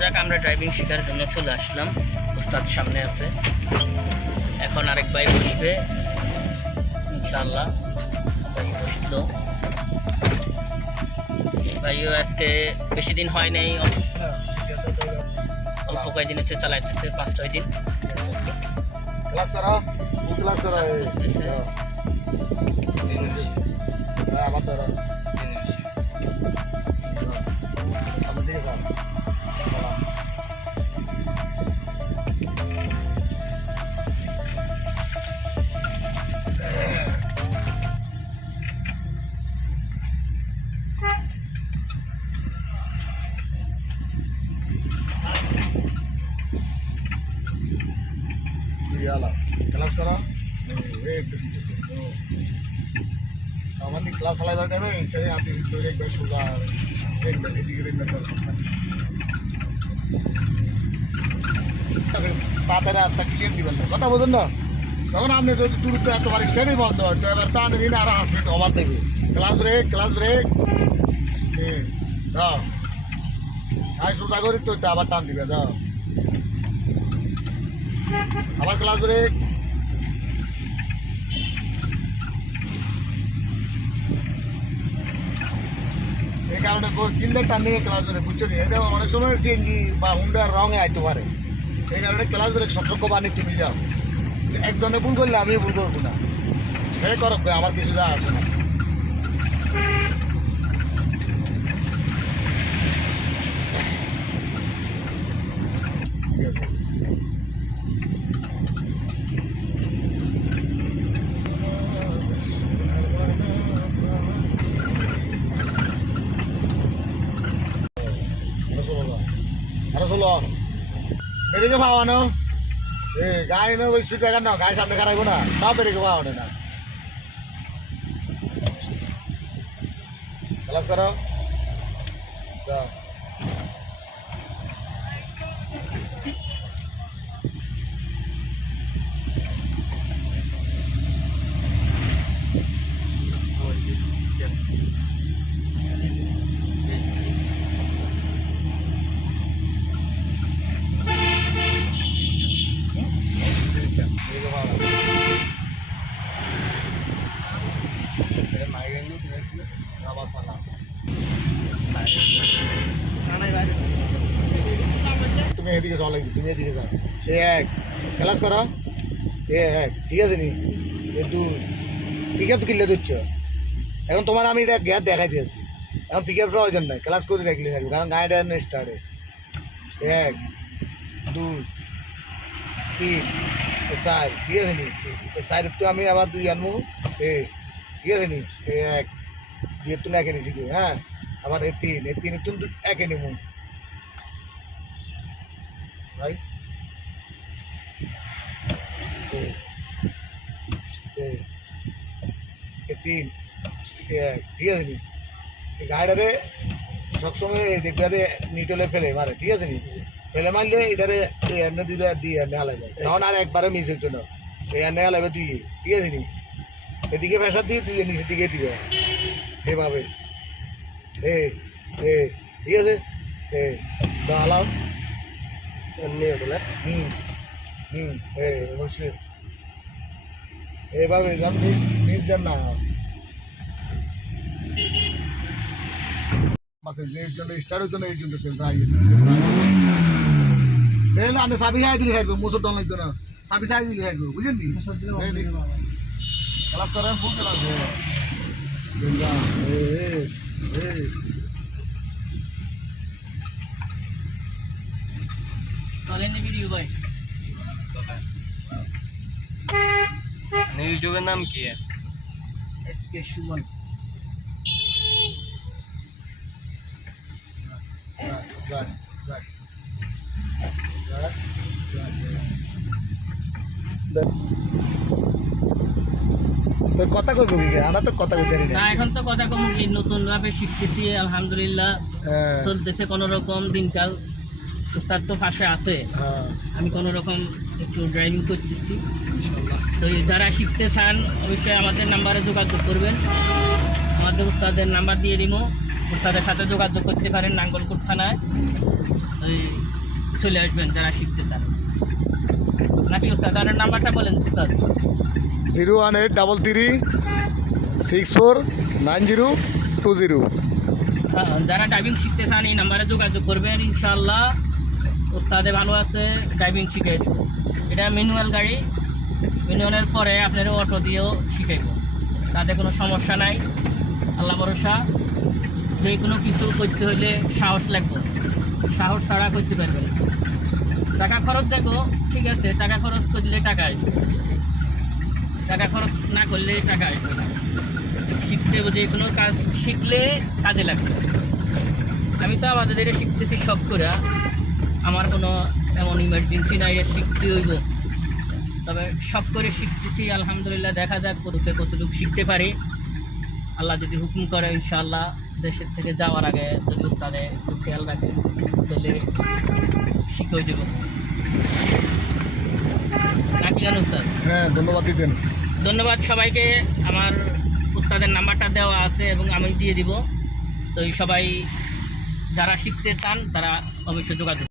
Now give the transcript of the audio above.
যাক আমরা ড্রাইভিং শেখার জন্য চলে আসলাম। উস্তাদ সামনে আছে। এখন আরেক ভাই বসবে। ইনশাল্লাহ ভাই বসল। ভাইও আজকে বেশি দিন হয় নাই অল্প কয়েকদিন হচ্ছে চালাইতেছে পাঁচ ছয় দিন। ক্লাস করো ক্লাস করো ঠিক আছে। আমাদের ক্লাস চালাইবার টাইমে সেই আদি একবার সোজা দেখবেন এদিকে নাই আচ্ছা, তাড়াতাড়ি রাস্তা ক্লিয়ার দিবেন না। কথা বোঝেন না? তখন আপনি দূরত্ব এতবার স্ট্যান্ডই বন্ধ হয় তো এবার তা নিলে আরও পাঁচ ওভার দেবে। ক্লাস ব্রেক ক্লাস ব্রেক দাও হ্যাঁ করি তো আবার টান দিবে দাও আবার ক্লাস ব্রেক এই কারণে কিনলে টান নিয়ে ক্লাস ব্রেক বুঝছ এটা অনেক সময় সিএনজি বা হুন্ডার রঙে আইতে পারে। এই কারণে ক্লাস ব্রেক সতর্ক বানিয়ে তুমি যাও। একজনে ভুল করলে আমি ভুল করব না। হে করো আমার কিছু যা আসে না ঠিক আছে ষোলো এদিকে পাওয়ানো এ গাড়ি না ওই স্পিড ব্রেকার না গাড়ি সামনে খারাপ না, সব এদিকে পাওয়ানো না। ক্লাস করো। যাও এদিকে চলে তুমি এদিকে যাও। এ এক ক্লাস করো। এ এক, ঠিক আছে নি? এ দুই পিকআপ কিনলে দিচ্ছ এখন তোমার আমি এটা গ্যাস দেখাই দিয়েছি এখন পিকআপ প্রয়োজন নাই ক্লাস করে রাখলে থাকবে, কারণ গাড়িটা স্টার্টে এক, দুই, তিন চার, ঠিক আছে নি? চার তো আমি আবার দুই আনব। এ, ঠিক আছে নি? এক, দিয়ে তুমি একে নিছি হ্যাঁ? আবার এ তিন এ তিন তুমি একে নিব। এ এ তিন ঠিক আছে নি? গাড়িটারে সবসময় দেখবে নিটলে ফেলে, মারে, ঠিক আছে নি? ফেলে মারলে এটারে এমনি দিলে দিয়ে এমনি হালাইবে। তখন আর একবারে মিস হইতো না। এই এমনি হালাইবে তুই, ঠিক আছে নি? এদিকে ফেসার দিয়ে তুই নিচের দিকে দিবে। এভাবে। এ এ, ঠিক আছে? এ তো এমনি বলে হুম হুম এ অবশ্যই এভাবে যেন মিস মিস যেন না। হয় মাথা যে জন্য স্টার হইতো না এই জন্য সে যাই সে না আমি সাবি খাই দিলে খাইবো মুসুর দল লাগতো না। সাবি খাই দিলে খাইবো বুঝলেন নি? ক্লাস করেন ফুল ক্লাস এ এ এ ইউটিউবের নাম কি? এসকে সুমন। যাই যাই তো কথা কইব কি আমরা তো কথা কইতে না এখন তো কথা কম কি নতুন ভাবে শিখতেছি আলহামদুলিল্লাহ। হ্যাঁ। চলতেছে কোনো রকম দিনকাল। উস্তাদ তো পাশে আছে। হ্যাঁ। আমি কোনো রকম একটু ড্রাইভিং করতেছি তো যারা শিখতে চান অবশ্যই আমাদের নাম্বারে যোগাযোগ করবেন। আমাদের উস্তাদের নাম্বার দিয়ে দিব। উস্তাদের সাথে যোগাযোগ করতে পারেন নাঙ্গলকুট থানায়। ওই চলে আসবেন যারা শিখতে চান। নাকি উস্তাদ আপনার নাম্বারটা বলেন উস্তাদ। Zero one eight double three six four nine zero two zero. হ্যাঁ, যারা ড্রাইভিং শিখতে চান এই নাম্বারে যোগাযোগ করবেন ইনশাআল্লাহ। ওস্তাদে ভালো আছে ড্রাইভিং শিখিয়ে দেবো। এটা ম্যানুয়াল গাড়ি। ম্যানুয়ালের পরে আপনার অটো দিয়েও শিখাইব। তাতে কোনো সমস্যা নাই। আল্লাহ ভরসা, যে কোনো কিছু করতে হলে সাহস লাগবে। সাহস ছাড়া করতে পারবে না। টাকা খরচ দেখো, ঠিক আছে, টাকা খরচ করলে টাকা আসবে। টাকা খরচ না করলে টাকা আসবে না। শিখতে যে কোনো কাজ শিখলে কাজে লাগবে। আমি তো আমাদের শিখতেছি শখ করে। আমার কোনো এমন ইমার্জেন্সি নাই এটা শিখতে হইব। তবে সব করে শিখতেছি আলহামদুলিল্লাহ দেখা যাক কতছে কতটুকু শিখতে পারি। আল্লাহ যদি হুকুম করে ইনশাআল্লাহ দেশের থেকে যাওয়ার আগে যদি উস্তাদে একটু খেয়াল রাখে তাহলে শিখেও যাব। নাকি জানো উস্তাদ? হ্যাঁ ধন্যবাদ দিতেন। ধন্যবাদ সবাইকে আমার উস্তাদের নাম্বারটা দেওয়া আছে এবং আমি দিয়ে দিব। তো এই সবাই যারা শিখতে চান তারা অবশ্যই যোগাযোগ